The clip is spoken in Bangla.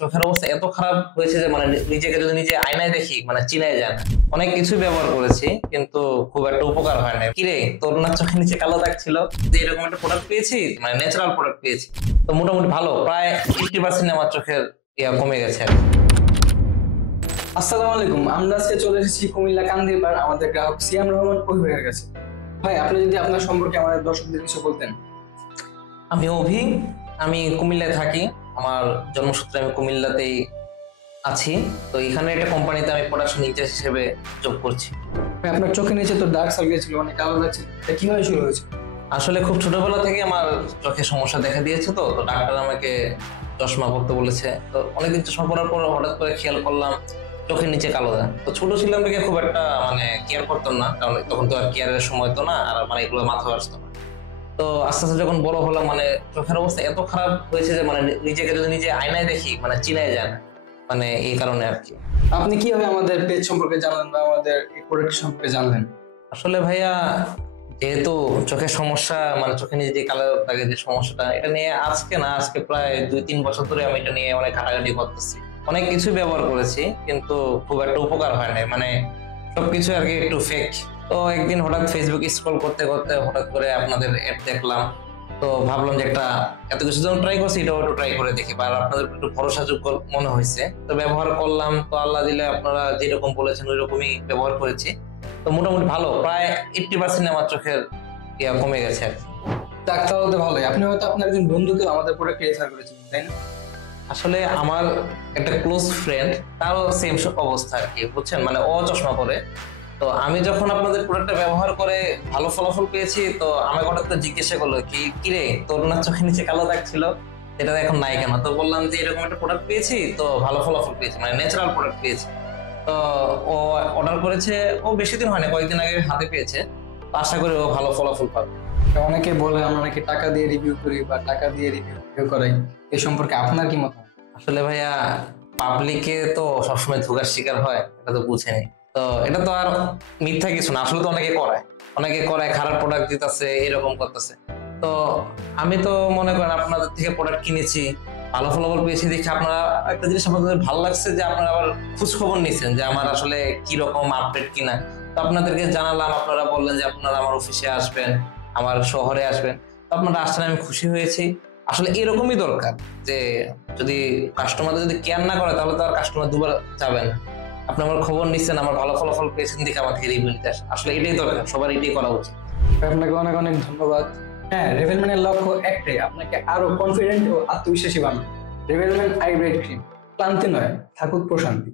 চোখের অবস্থা এত খারাপ হয়েছে যে মানে নিজেকে যদি নিজে আয়নায় দেখি মানে চিনাই যায় না। অনেক কিছু ব্যবহার করেছি কিন্তু খুব একটা উপকার হয় না। কিরে তোর না চোখের নিচে কালো দাগ ছিল, যে এরকম একটা প্রোডাক্ট পেয়েছি, মানে ন্যাচারাল প্রোডাক্ট পেয়েছি, তো মোটামুটি ভালো, প্রায় 50% আমার চোখের কমে গেছে আর কি। আসসালামু আলাইকুম। আমরা আজকে চলে এসেছি কুমিল্লা কান্দিরপাড় আমাদের গ্রাহক সিয়াম রহমান অভিভাবকের কাছে। ভাই, আপনি যদি আপনার সম্পর্কে আমাদের দর্শকদের কিছু বলতেন। আমি অভি, আমি কুমিল্লায় থাকি। আমার জন্মসূত্রে আমি কুমিল্লাতেই আছি। তো এখানে একটা কোম্পানিতে আমি প্রোডাকশন ইনচার্জ হিসেবে জব করছি। ভাই, আপনার চোখের নিচে তো ডার্ক সার্কেল ছিল, অনেক কালো দাগ ছিল, এটা কিভাবে শুরু হয়েছে? আসলে খুব ছোটবেলা থেকে আমার চোখে সমস্যা দেখা দিয়েছে, তো তো ডাক্তার আমাকে চশমা পরতে বলেছে। তো অনেকদিন চশমা পরার পর হঠাৎ করে খেয়াল করলাম চোখের নিচে কালো দাগ। তো ছোট ছিলাম থেকে খুব একটা মানে কেয়ার করতাম না, কারণ তখন তো আর কেয়ারের সময় তো না, আর মানে এগুলো মাথায় আসতো না। তো আস্তে আস্তে যখন বড় হলাম মানে চোখের অবস্থা এত খারাপ হয়েছে যে মানে নিজেকে যদি নিজে আয়নায় দেখি মানে চিনাই যায় না, মানে এই কারণে আর কি। আপনি কিভাবে আমাদের পেজ সম্পর্কে জানলেন বা আমাদের এই প্রোডাক্ট সম্পর্কে জানলেন? আসলে ভাইয়া, যেহেতু চোখের সমস্যা মানে চোখে নিচে যে কালো দাগের যে সমস্যাটা, এটা নিয়ে আজকে না, আজকে প্রায় 2-3 বছর ধরে আমি এটা নিয়ে অনেক ঘাটাঘাটি করতেছি। অনেক কিছু ব্যবহার করেছি কিন্তু খুব একটা উপকার হয় না, মানে সবকিছু আর কি একটু ফেক। তো একদিন হঠাৎ ফেসবুক স্ক্রল করতে করতে হঠাৎ করে আপনাদের অ্যাড দেখলাম। তো ভাবলাম যে একটা এত কিছু যখন ট্রাই করছি, এটাও একটু ট্রাই করে দেখি, বা আপনাদের একটু ভরসাযোগ্য মনে হয়েছে, তো ব্যবহার করলাম। তো আল্লাহ দিলে আপনারা যেরকম বলেছেন ওই রকমই ব্যবহার করেছি। তো মোটামুটি ভালো, প্রায় 80% আমার চোখের কমে গেছে আর কি। ডাক্তার হতে ভালোই, আপনি হয়তো আপনার একজন বন্ধুকে আমাদের প্রোডাক্ট রেফার করেছেন, তাই না? আসলে আমার একটা ক্লোজ ফ্রেন্ড, তারও সেম অবস্থা আর কি, বুঝছেন, মানে ও চশমা পরে। তো আমি যখন আপনাদের প্রোডাক্টটা ব্যবহার করে ভালো ফলাফল পেয়েছি, তো আমাকে হঠাৎ করে জিজ্ঞাসা করলো কি কিরে তোর না চোখের নিচে কালো দাগ ছিল, এটা এখন নাই কেন? তো বললাম যে এরকম একটা প্রোডাক্ট পেয়েছি, তো ভালো ফলাফল পেয়েছি, মানে ন্যাচারাল প্রোডাক্ট পেয়েছি। তো ও অর্ডার করেছে, ও বেশি দিন হয়নি, কয়েকদিন আগে হাতে পেয়েছে। তো আশা করি ও ভালো ফলাফল পাবে। অনেকে বলে আমরা নাকি টাকা দিয়ে রিভিউ করি বা টাকা দিয়ে রিভিউ করাই, এই সম্পর্কে আপনার কি মত? আসলে ভাইয়া, পাবলিকে তো সবসময় ধোঁকার শিকার হয়, এটা তো বুঝেনি। তো এটা তো আর মিথ্যা কিছু না, আসলে তো অনেকে করায় খারাপ প্রোডাক্ট দিতেছে, এরকম করতেছে। তো আমি তো মনে করেন আপনাদের থেকে প্রোডাক্ট কিনেছি, ভালো ফলাফল পেয়েছি দেখে আপনারা একটা জিনিস আপনাদের ভালো লাগছে যে আপনারা আবার খোঁজ খবর নিচ্ছেন যে আমার আসলে কি রকম আপডেট কিনা। তো আপনাদেরকে জানালাম, আপনারা বললেন যে আপনারা আমার অফিসে আসবেন, আমার শহরে আসবেন। তো আপনারা আসছেন, আমি খুশি হয়েছি। আসলে এরকমই দরকার, যে যদি কাস্টমারদের যদি কেয়ার না করে তাহলে তো আর কাস্টমার দুবার যাবে না। আপনি আমার খবর নিচ্ছেন, আমার ভালো ফলাফল পেয়েছেন দেখে আমাকে রিভিউ নিতে আসেন, আসলে এটাই দরকার, সবার এটাই করা উচিত। আপনাকে অনেক অনেক ধন্যবাদ। হ্যাঁ, রেভেলম্যানের লক্ষ্য একটাই, আপনাকে আরো কনফিডেন্ট ও আত্মবিশ্বাসী বানানো। রেভেলম্যান আই ব্রাইট ক্রিম, ক্লান্তি নয়, থাকুক প্রশান্তি।